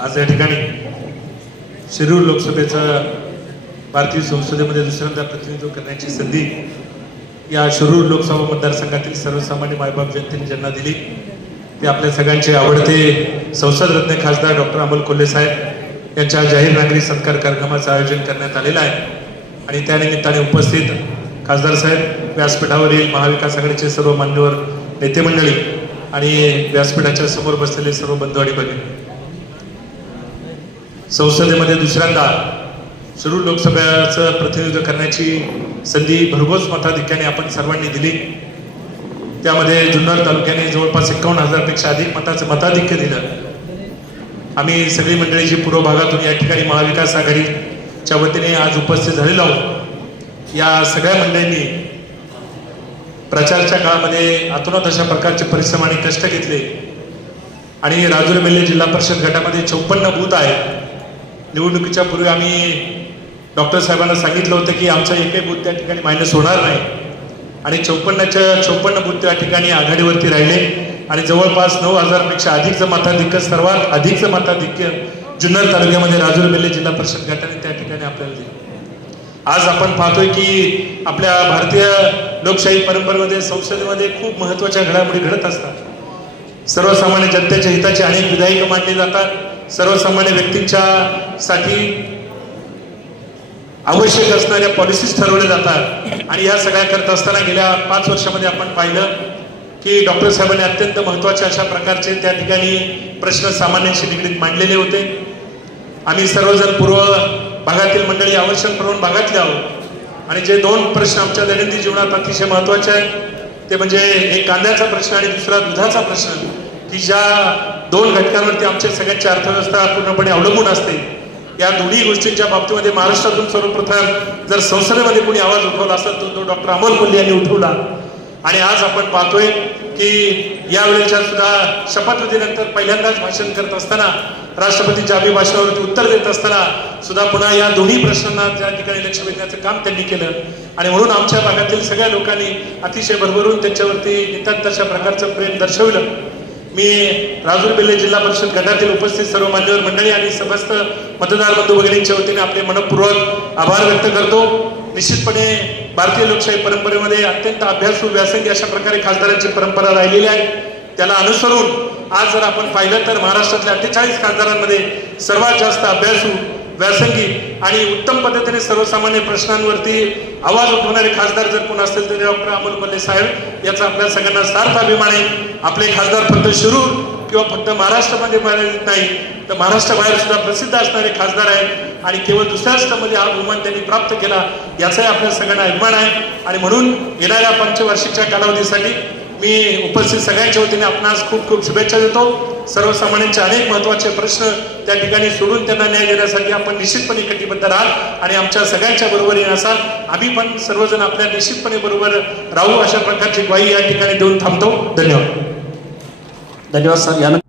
आज या ठिकाणी शिरूर लोकसभेचं भारतीय संसदेमध्ये दुसऱ्यांदा प्रतिनिधित्व करण्याची संधी या शिरूर लोकसभा मतदारसंघातील सर्वसामान्य मायबाप व्यक्तींनी ज्यांना दिली ते आपल्या सगळ्यांचे आवडते संसदरत्न खासदार डॉक्टर अमोल कोल्हे साहेब यांच्या जाहीर नागरी सत्कार कार्यक्रमाचं आयोजन करण्यात आलेलं आहे. आणि त्यानिमित्ताने उपस्थित खासदार साहेब व्यासपीठावरील महाविकास आघाडीचे सर्व मान्यवर नेते मंडळी आणि व्यासपीठाच्या समोर बसलेले सर्व बंधू आणि भगिनी. संसदेमध्ये दुसऱ्यांदा शिरूर लोकसभेचं प्रतिनिधित्व करण्याची संधी भरघोस मताधिक्याने आपण सर्वांनी दिली. त्यामध्ये जुन्नर तालुक्याने जवळपास एकावन्न हजारपेक्षा अधिक मताचं मताधिक्य दिलं. आम्ही सगळी मंडळीची पूर्व भागातून या ठिकाणी महाविकास आघाडीच्या वतीने आज उपस्थित झालेलो आहोत या सगळ्या मंडळींनी प्रचारच्या काळामध्ये अतोनात अशा प्रकारचे परिश्रम आणि कष्ट घेतले. आणि राजूर बेल्ले जिल्हा परिषद गटामध्ये चौपन्न बूथ आहेत. निवडणुकीच्या पूर्वी आम्ही डॉक्टर साहेबांना सांगितलं होतं की आमचा एकही बुद्ध त्या ठिकाणी मायनस होणार नाही. आणि चौपन्नच्या चौपन्न बूथ त्या ठिकाणी आघाडीवरती राहिले. आणि जवळपास नऊ हजारपेक्षा अधिकचं मताधिक्य सर्वात अधिकचं मताधिक्य जुन्नर तालुक्यामध्ये राजूर बेल्ले जिल्हा परिषद गटाने त्या ठिकाणी आपल्याला दिले. आज आपण पाहतोय की आपल्या भारतीय लोकशाही परंपरेमध्ये संसदेमध्ये खूप महत्त्वाच्या घडामोडी घडत असतात. सर्वसामान्य जनतेच्या हिताचे अनेक विधायक मानले जातात. सर्वसामान्य व्यक्तींच्या साठी आवश्यक असणाऱ्या पॉलिसीज ठरवल्या जातात. आणि या सगळ्या करत असताना गेल्या पाच वर्षामध्ये आपण पाहिलं की डॉक्टर साहेबांनी अत्यंत महत्त्वाचे अशा प्रकारचे त्या ठिकाणी प्रश्न सामान्यांशी निगडीत मांडलेले होते. आम्ही सर्वजण पूर्व भागातील मंडळी आवश्यक प्रमाण भागातले आहोत. आणि जे दोन प्रश्न आमच्या दैनंदिन जीवनात अतिशय महत्त्वाचे आहेत ते म्हणजे एक कांद्याचा प्रश्न आणि दुसरा दुधाचा प्रश्न. की ज्या दोन घटकांवरती आमच्या सगळ्यांची अर्थव्यवस्था पूर्णपणे अवलंबून असते या दोन्ही गोष्टींच्या बाबतीमध्ये महाराष्ट्रातून सर्वप्रथम जर संसदेमध्ये कोणी आवाज उठवला असेल तर तो डॉक्टर अमोल कोल्हे यांनी उठवला. आणि आज आपण पाहतोय की यावेळेच्या सुद्धा शपथविधीनंतर पहिल्यांदाच भाषण करत असताना राष्ट्रपतींच्या अभिभाषणावरती उत्तर देत असताना सुद्धा पुन्हा या दोन्ही प्रश्नांना त्या ठिकाणी लक्ष वेधण्याचं काम त्यांनी केलं. आणि म्हणून आमच्या भागातील सगळ्या लोकांनी अतिशय भरभरून त्यांच्यावरती नितांत अशा प्रकारचं प्रेम दर्शवलं. मी राजूर बेल्ले जिल्हा परिषद गटातील उपस्थित सर्व मान्यवर मंडळी आणि समस्त मतदार बंधू भगिनींच्या वतीने आपले मनपूर्वक आभार व्यक्त करतो. निश्चितपणे भारतीय लोकशाही परंपरेमध्ये अत्यंत अभ्यासू व्यासंगी अशा प्रकारे खासदारांची परंपरा राहिलेली आहे. त्याला अनुसरून आज जर आपण पाहिलं तर महाराष्ट्रातल्या अठ्ठेचाळीस खासदारांमध्ये सर्वात जास्त अभ्यासू व्यासंगी आणि उत्तम पद्धतीने सर्वसामान्य प्रश्नांवरती आवाज उठवणारे खासदार जर कोण असतील तर डॉक्टर अमोल मल्ले साहेब याचा आपल्या सगळ्यांना सार्थ अभिमान आहे. आपले खासदार फक्त शिरूर किंवा फक्त महाराष्ट्रामध्ये मर्यादित नाही तर महाराष्ट्राबाहेर सुद्धा प्रसिद्ध असणारे खासदार आहेत आणि केवळ दुसऱ्या राष्ट्रामध्ये हा बहुमान त्यांनी प्राप्त केला याचाही आपल्या सगळ्यांना अभिमान आहे. आणि म्हणून येणाऱ्या पंचवार्षिकच्या कालावधीसाठी मी उपस्थित सगळ्यांच्या वतीने आपणास खूप खूप शुभेच्छा देतो. सर्वसामान्यांचे अनेक महत्त्वाचे प्रश्न त्या ठिकाणी सोडून त्यांना न्याय देण्यासाठी आपण निश्चितपणे कटिबद्ध राहाल आणि आमच्या सगळ्यांच्या बरोबर असाल आम्ही पण सर्वजण आपल्या निश्चितपणे बरोबर राहू अशा प्रकारची ग्वाही या ठिकाणी देऊन थांबतो. धन्यवाद. ధన్యవాదాలు